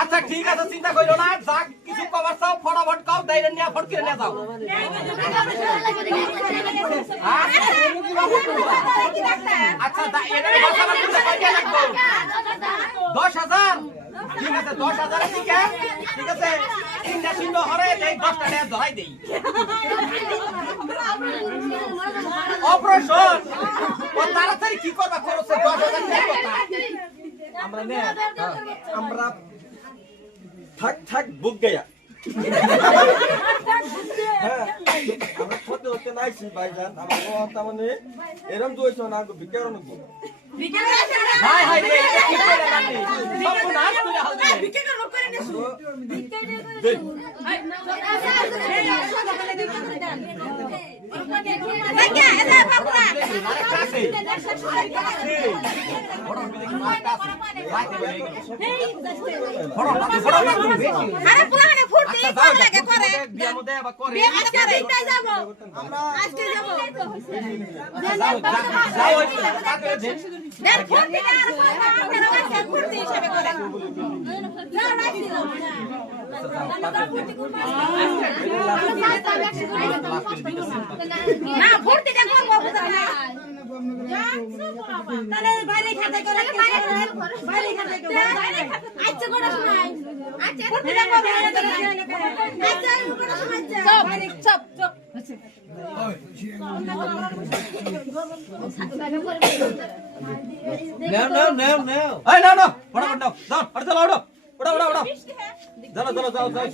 আচ্ছা ঠিক আছে, চিন্তা করো না, যাক কিছু কভার চাও ফটাফট কাও দাইরে নিয়ে ফট করে নিয়ে যাও। আচ্ছা এটার বাসাটা করতে কয়টা লাগবে? 10,000। ঠিক আছে 10,000 ঠিক আছে, ঠিক আছে। তিনটা শূন্য হরে দেই, 10টা টাকা ধরাই দেই। অপারেশন ও তাড়াতাড়ি কি করবা করছে 10,000 টাকা কথা। আমরা নে আমরা থাক থাক বুক গয়া হ্যাঁ আমরা হতে হতে নাইছি ভাইজান। আমরা কথা মানে এরকম তো হইছে না গো বিকের না গো হাই হাই রে কি করে রাখি সব নাচ করে হাল দে বিকে করব করে নেছো বিকে দে দেখে এদা বাপুরা আরে কাছে আরে পুরানে ফুর্তি ভালো লাগে করে বিয়া মধ্যে আবার করে আজকে এইটাই যাব আমরা আজকে যাব যাও যাও কাকে দেন দেন ফুর্তি আর আপনারা আজকে ফুর্তি হিসেবে করে না রাখি দাও না ফুর্তি দেখো বাবু না তাহলে বাইরে খেতে করে বাইরে খেতে করে আচ্ছা করে শোনাই আচ্ছা ফুর্তি দেখো বাইরে করে আচ্ছা করে শোনাই সব চুপ চুপ নাও নাও নাও নাও এই নাও নাও ফটাফট দাও দাও আরে চলো ওড়ো ওড়ো ওড়ো চলো চলো যাও যাও